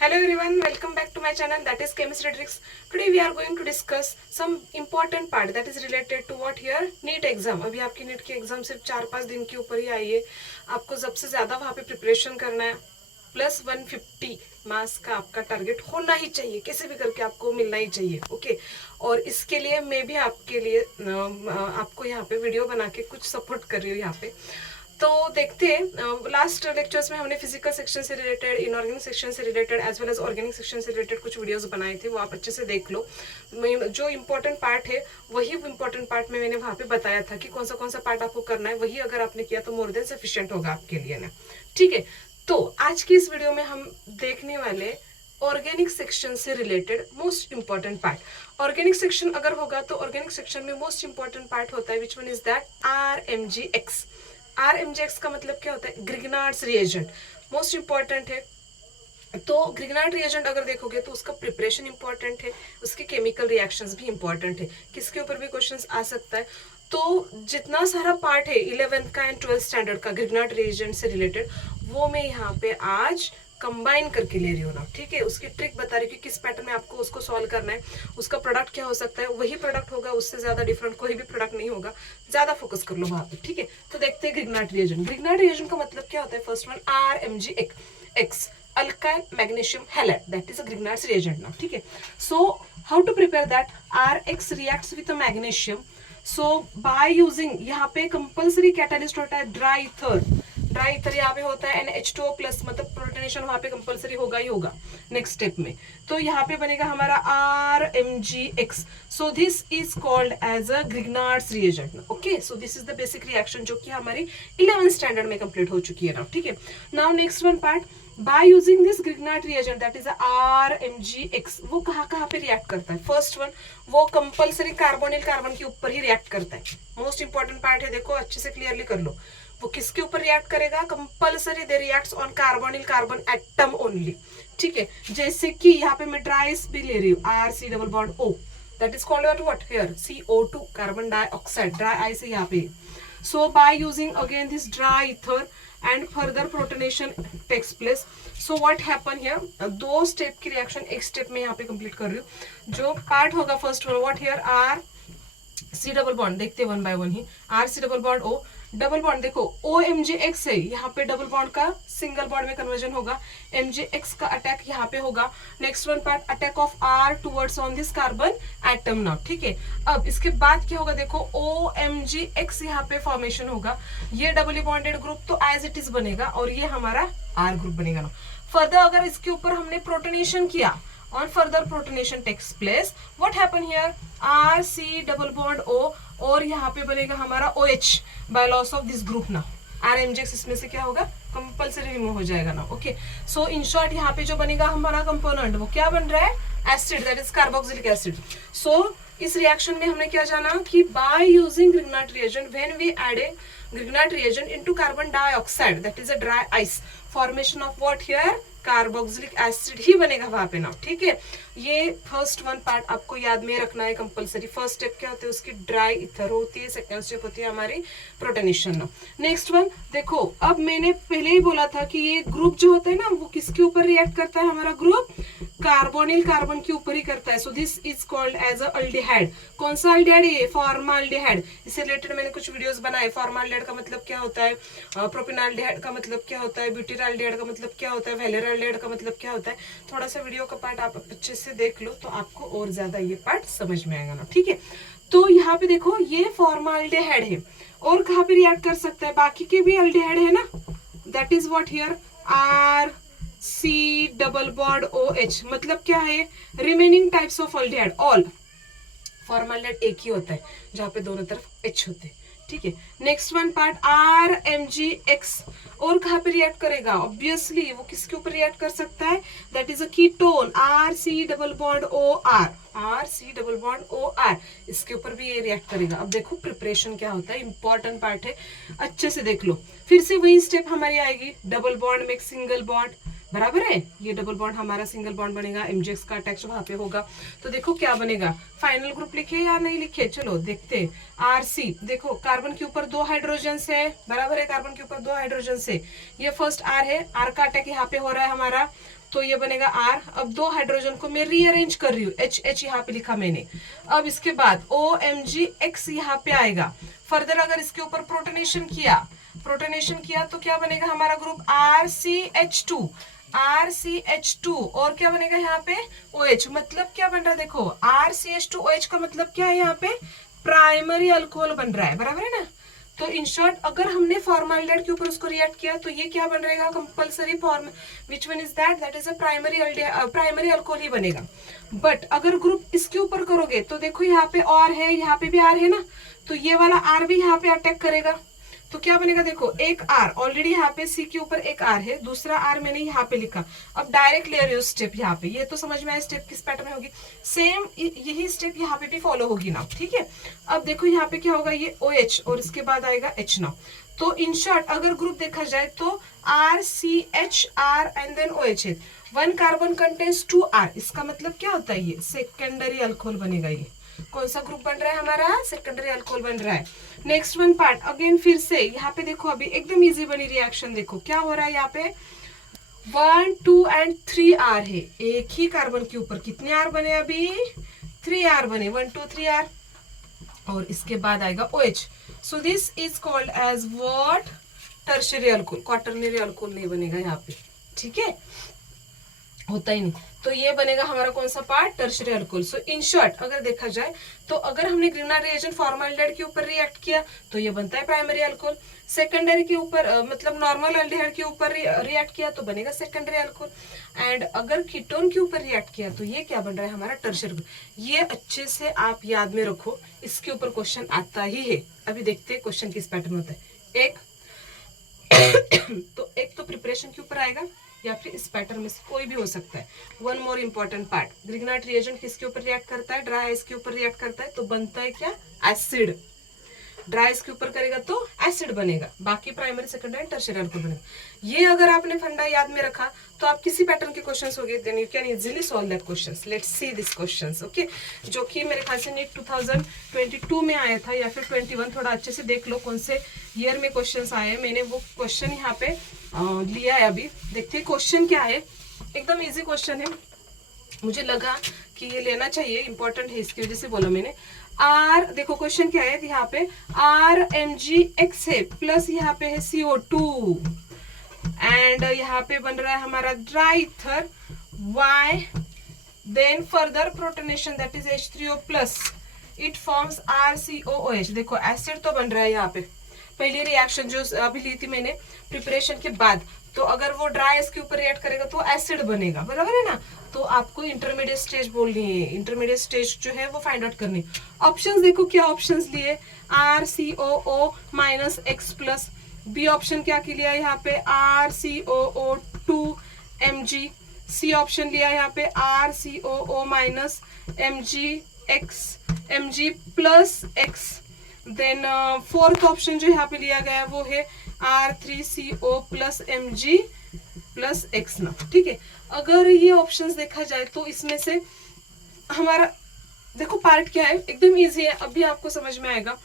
Hello everyone, welcome back to my channel, that is Chemistry Tricks. Today we are going to discuss some important part that is related to what here NEET exam. अभी आपकी NEET की exam सिर्फ 4-5 दिन के ऊपर ही आई है. आपको सबसे ज्यादा वहाँ पे प्रिपरेशन करना है. प्लस 150 मार्क्स का आपका टारगेट होना ही चाहिए, कैसे भी करके आपको मिलना ही चाहिए. ओके, और इसके लिए मैं भी आपके लिए आपको यहाँ पे वीडियो बना के कुछ सपोर्ट कर रही हूँ यहाँ पे. तो देखते हैं, लास्ट लेक्चर्स में हमने फिजिकल सेक्शन से रिलेटेड, इनऑर्गेनिक सेक्शन से related as well as organic section से रिलेटेड कुछ वीडियोस बनाए थे, वो आप अच्छे से देख लो. जो इम्पोर्टेंट पार्ट है वही इम्पोर्टेंट पार्ट में मैंने वहाँ पे बताया था कि कौन सा पार्ट आपको करना है. वही अगर आपने किया तो मोर देन सफिशिएंट होगा आपके लिए ना. ठीक है, तो आज की इस वीडियो में हम देखने वाले ऑर्गेनिक सेक्शन से related most important part. Organic section अगर होगा तो ऑर्गेनिक सेक्शन में मोस्ट इंपॉर्टेंट पार्ट होता है विच one is that RMGX. RMGX का मतलब क्या होता है? Grignard's reagent. मोस्ट इंपॉर्टेंट है. तो ग्रिग्नार्ड रिएजेंट अगर देखोगे तो उसका प्रिपरेशन इंपॉर्टेंट है, उसके केमिकल रिएक्शंस भी इंपॉर्टेंट है. किसके ऊपर भी क्वेश्चंस आ सकता है. तो जितना सारा पार्ट है 11th का एंड 12th स्टैंडर्ड का ग्रिग्नार्ड रिएजेंट से रिलेटेड, वो मैं यहाँ पे आज कंबाइन करके ले रही हूँ ना. ठीक है, उसकी ट्रिक बता रही हूँ कि किस पैटर्न में आपको उसको सॉल्व करना है. उसका प्रोडक्ट क्या हो सकता है, वही प्रोडक्ट होगा, उससे ज्यादा डिफरेंट कोई भी प्रोडक्ट नहीं होगा. ज्यादा फोकस कर लो वहां पे. ठीक है, तो देखते हैं ग्रिग्नार्ड रिएजेंट. ग्रिग्नार्ड रिएजेंट का मतलब क्या होता है? First one RMGX, alkyl magnesium halide, that is a Grignard's reagent now. ठीक है, so how to prepare that? RX reacts with a magnesium. So by using, यहाँ पे कंपल्सरी कैटालिस्ट होता है ड्राई ईथर. ड्राई ईथर यहाँ पे होता है NH2O प्लस, मतलब प्रोटोनेशन वहां पे कंपल्सरी होगा ही होगा नेक्स्ट स्टेप में. तो यहाँ पे बनेगा हमारा RMGX. So this is called as a Grignard's reagent. Okay, so this is the basic reaction जो कि हमारी 11th स्टैंडर्ड में कंप्लीट हो चुकी है ना. ठीक है, now next one part. By using this Grignard reagent, that is RMGX, वो कहाँ पे रिएक्ट करता है? फर्स्ट वन, वो कंपल्सरी कार्बोनिल कार्बन के ऊपर ही रिएक्ट करता है. मोस्ट इंपॉर्टेंट पार्ट है, देखो अच्छे से क्लियरली कर लो. वो किसके ऊपर रिएक्ट करेगा? Compulsory they reacts on carbonyl carbon atom only. ठीक है, जैसे कि यहाँ पे मैं ड्राइस भी ले रही हूँ, RC double bond O, that is called what here? CO2, carbon dioxide. Dry eye से यहाँ पे. So by using again this dry ether and further protonation takes place. So what happen here? दो step की reaction एक step में यहाँ पे complete कर रही हूँ. जो पार्ट होगा first one, what here? RC double bond, देखते वन बाय वन ही. RC double bond O double bond, देखो OMGX है, यहाँ पे डबल बॉन्ड का सिंगल बॉन्ड में कन्वर्जन होगा. MGX का अटैक यहाँ पे होगा. Next one part, attack of R towards on this carbon atom now. ठीक है, अब इसके बाद क्या होगा? देखो OMGX यहाँ पे फॉर्मेशन होगा. ये डबली बॉन्डेड ग्रुप तो एज इट इज बनेगा और ये हमारा R ग्रुप बनेगा ना. फर्दर अगर इसके ऊपर हमने प्रोटोनेशन किया, on further protonation takes place, what happen here? RC double bond O, और यहाँ पे बनेगा हमारा OH by loss of this group ना. RMGX इसमें से क्या होगा? कंपल्सरी रिमूव हो जाएगा ना. ओके, सो इन शॉर्ट यहाँ पे जो बनेगा हमारा कंपोनेंट, वो क्या बन रहा है? Acid, that is carboxylic acid. So इस रिएक्शन में हमने क्या जाना कि by using Grignard reagent, when we add a Grignard reagent into carbon dioxide, that is a dry ice, formation of what here? Carboxylic acid ही बनेगा वहां पे ना. ठीक है, ये फर्स्ट वन पार्ट आपको याद में रखना है कंपल्सरी. फर्स्ट स्टेप क्या होता है? उसकी ड्राई ईथर होती है. सेकंड स्टेप होती है हमारी प्रोटोनेशन ना. नेक्स्ट वन देखो, अब मैंने पहले ही बोला था कि ये ग्रुप जो होता है ना, वो किसके ऊपर रिएक्ट करता है? हमारा ग्रुप कार्बोनिल कार्बन के ऊपर ही करता है. So this is called as a aldehyde. कौन सा अल्डिहाइड? ये फॉर्माल्डिहाइड. इससे रिलेटेड मैंने कुछ वीडियोस बनाए. फॉर्माल्डिहाइड का मतलब क्या होता है, प्रोपिनाल्डिहाइड का मतलब क्या होता है, ब्यूटाल्डिहाइड का मतलब क्या होता है, वेलेराल्डिहाइड का मतलब क्या होता है. थोड़ा सा वीडियो का पार्ट आप अच्छे से देख लो तो आपको और ज्यादा ये पार्ट समझ में आएगा ना. ठीक है, तो यहाँ पे देखो ये फॉर्माल्डिहाइड है, और कहाँ पे रिएक्ट कर सकता है? बाकी के भी अल्डिहाइड है ना, that is what here? RC double bond OH. मतलब क्या है? Remaining types of aldehyde all. Formaldehyde एक ही होता है जहाँ पे दोनों तरफ H होते हैं. ठीक है, नेक्स्ट वन पार्ट RMGX, और कहाँ पे रिएक्ट करेगा? ऑब्वियसली वो किसके ऊपर रिएक्ट कर सकता है? That is a ketone, RC double bond OR. RC double bond OR, इसके ऊपर भी ये रिएक्ट करेगा. अब देखो प्रिपरेशन क्या होता है, इंपॉर्टेंट पार्ट है, अच्छे से देख लो. फिर से वही स्टेप हमारी आएगी, डबल बॉन्ड में सिंगल बॉन्ड, बराबर है. ये डबल बॉन्ड हमारा सिंगल बॉन्ड बनेगा. MGX का अटैच वहां पे होगा. तो देखो क्या बनेगा, फाइनल ग्रुप लिखे या नहीं लिखे, चलो देखते. RC, देखो कार्बन के ऊपर 2 हाइड्रोजन है, बराबर है. कार्बन के ऊपर 2 हाइड्रोजन है. ये फर्स्ट R है, R का अटैक यहाँ पे हो रहा है हमारा तो ये बनेगा R। अब 2 हाइड्रोजन को मैं रीअरेंज कर रही हूँ, H यहाँ पे लिखा मैंने। अब इसके बाद OMgX यहाँ पे आएगा। फर्दर अगर इसके ऊपर प्रोटोनेशन किया तो क्या बनेगा हमारा ग्रुप RCH2 और क्या बनेगा यहाँ पे OH। मतलब क्या बन रहा है देखो, RCH2OH का मतलब क्या है, यहाँ पे प्राइमरी अल्कोहल बन रहा है, बराबर है ना। तो इन शॉर्ट अगर हमने फॉर्माल्डिहाइड के ऊपर उसको रिएक्ट किया तो ये क्या बन रहेगा, compulsory form. Which one is that is a primary alcohol ही बनेगा। बट अगर ग्रुप इसके ऊपर करोगे तो देखो यहाँ पे और है, यहाँ पे भी आर है ना, तो ये वाला आर भी यहाँ पे अटैक करेगा। तो क्या बनेगा देखो, एक आर ऑलरेडी यहाँ पे सी के ऊपर एक आर है, दूसरा आर मैंने यहाँ पे लिखा। अब डायरेक्ट ले रही हूँ स्टेप यहाँ पे, ये तो समझ में आया स्टेप किस पैटर्न में होगी। सेम यही स्टेप यहाँ पे भी फॉलो होगी ना, ठीक है। अब देखो यहाँ पे क्या होगा, ये OH और इसके बाद आएगा H ना। तो इन शॉर्ट अगर ग्रुप देखा जाए तो RCHR एंड देन OH है। 1 कार्बन कंटेन्स 2 R, इसका मतलब क्या होता है, ये सेकेंडरी अल्कोहल बनेगा। ये कौन सा ग्रुप बन रहा है हमारा, सेकेंडरी अल्कोहल बन रहा है। नेक्स्ट वन पार्ट अगेन फिर से यहाँ पे देखो, अभी एकदम इजी बनी रिएक्शन। देखो क्या हो रहा है यहाँ पे, 1 2 एंड 3 R है। एक ही कार्बन के ऊपर कितने R बने, अभी 3 R बने, 1 2 3 R। और इसके बाद आएगा OH। So this is called as what, tertiary alcohol. Quaternary alcohol नहीं बनेगा यहाँ पे, ठीक है, होता ही नहीं। तो ये बनेगा हमारा कौन सा part, tertiary alcohol. So in short अगर देखा जाए तो अगर हमने ग्रीनर रिएजेंट फॉर्माल्डिहाइड के ऊपर रिएक्ट किया तो ये बनता है प्राइमरी अल्कोहल। सेकेंडरी के ऊपर मतलब नॉर्मल अल्डिहाइड के ऊपर रिएक्ट किया तो बनेगा सेकेंडरी अल्कोहल। एंड अगर कीटोन के ऊपर रिएक्ट किया तो ये क्या बन रहा है हमारा, टर्शियरी। ये अच्छे से आप याद में रखो, इसके ऊपर क्वेश्चन आता ही है। अभी देखते हैं क्वेश्चन किस पैटर्न होता है। एक तो प्रिपरेशन के ऊपर आएगा या फिर इस पैटर्न में से कोई भी हो सकता है। One more important part, ग्रिग्नाइट reagent किसके ऊपर रिएक्ट करता है, ड्राई आइस के ऊपर रिएक्ट करता है तो बनता है क्या, एसिड। ड्राई आइस के ऊपर करेगा तो एसिड बनेगा, बाकी प्राइमरी सेकेंडरी टर्शियरी अल्कोहल बनेगा। ये अगर आपने फंडा याद में रखा तो आप किसी पैटर्न के क्वेश्चंस हो गए, then you can easily solve that questions. Let's see this questions, okay, जो कि मेरे ख्याल से नीट 2022 में आया था या फिर 21। थोड़ा अच्छे से देख लो कौन से ईयर में क्वेश्चंस आए। मैंने वो क्वेश्चन यहाँ पे लिया है, अभी देखते हैं क्वेश्चन क्या है। एकदम इजी क्वेश्चन है, मुझे लगा कि ये लेना चाहिए, इंपॉर्टेंट है, इसकी वजह से बोला मैंने। R देखो क्वेश्चन क्या है यहाँ पे, RMgX है प्लस यहाँ पे है CO2 एंड यहाँ पे बन रहा है हमारा dry ether Y, then further protonation that is H3O plus, it forms RCOOH। देखो एसिड तो बन रहा है यहाँ पे, पहली रिएक्शन जो अभी ली थी मैंने प्रिपरेशन के बाद, तो अगर वो ड्राई आइस के ऊपर रिएक्ट करेगा तो एसिड बनेगा, बराबर है ना। तो आपको इंटरमीडिएट स्टेज बोलनी है, इंटरमीडिएट स्टेज जो है वो फाइंड आउट करनी। ऑप्शंस देखो क्या ऑप्शंस लिए, RCOO minus X plus. B option क्या की लिया यहाँ पे, RCOO2 Mg। सी ऑप्शन लिया यहाँ पे RCOO minus Mg plus X। Then fourth option जो यहाँ पे लिया गया है वो है R3CO plus Mg plus X ना, ठीक है। अगर ये ऑप्शंस देखा जाए तो इसमें से हमारा देखो पार्ट क्या है, एकदम इजी है, अभी आपको समझ में आएगा।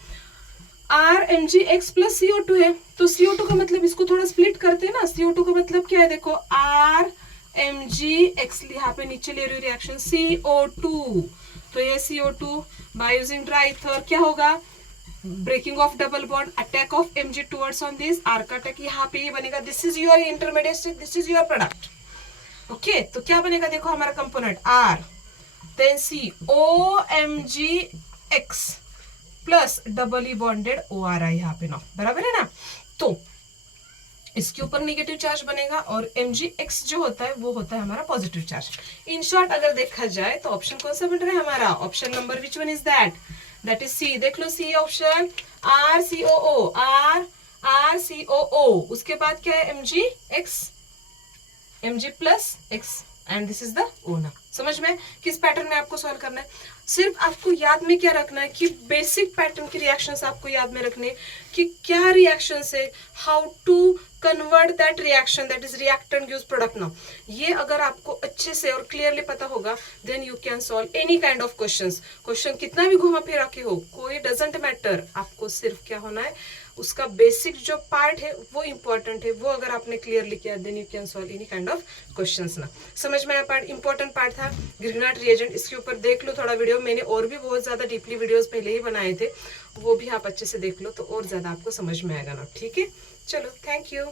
RMgX प्लस CO2 है, तो CO2 का मतलब इसको थोड़ा स्प्लिट करते हैं ना। CO2 का मतलब क्या है देखो, RMgX, यहाँ पे नीचे ले रही रिएक्शन CO2, तो ये CO2 by using dry ether क्या होगा, breaking of double bond, attack of Mg towards on this, R का अटैक यहाँ पे ये बनेगा, this is your intermediate stage, this is your product, okay. तो क्या बनेगा देखो हमारा component R, then C OMgX plus doubly bonded ORI यहाँ पे ना, बराबर है ना। तो इसके ऊपर नेगेटिव चार्ज बनेगा और Mgx जो होता है वो होता है हमारा पॉजिटिव चार्ज। इन शॉर्ट अगर देखा जाए तो ऑप्शन कौन सा बन रहा है हमारा, option number which one is that is C. देख लो सी ऑप्शन, RCOO, उसके बाद क्या है Mg plus X and this is the O ना। समझ में किस पैटर्न में आपको सॉल्व करना है। सिर्फ आपको याद में क्या रखना है कि बेसिक पैटर्न की रिएक्शंस आपको याद में रखने कि क्या रिएक्शन है, how to convert that reaction, that is reactant gives product now. ये अगर आपको अच्छे से और क्लियरली पता होगा then you can solve any kind of question कितना भी घुमा फिरा के हो, कोई डजेंट मैटर, आपको सिर्फ क्या होना है, उसका बेसिक जो पार्ट है वो इंपॉर्टेंट है, वो अगर आपने क्लियरली किया then you can solve any kind of questions ना। समझ में आया पार्ट? इंपॉर्टेंट पार्ट था ग्रिग्नार्ड रिएजेंट। इसके ऊपर देख लो थोड़ा वीडियो, मैंने और भी बहुत ज्यादा डीपली वीडियोस पहले ही बनाए थे, वो भी आप अच्छे से देख लो तो और ज्यादा आपको समझ में आएगा ना। ठीक है, चलो थैंक यू।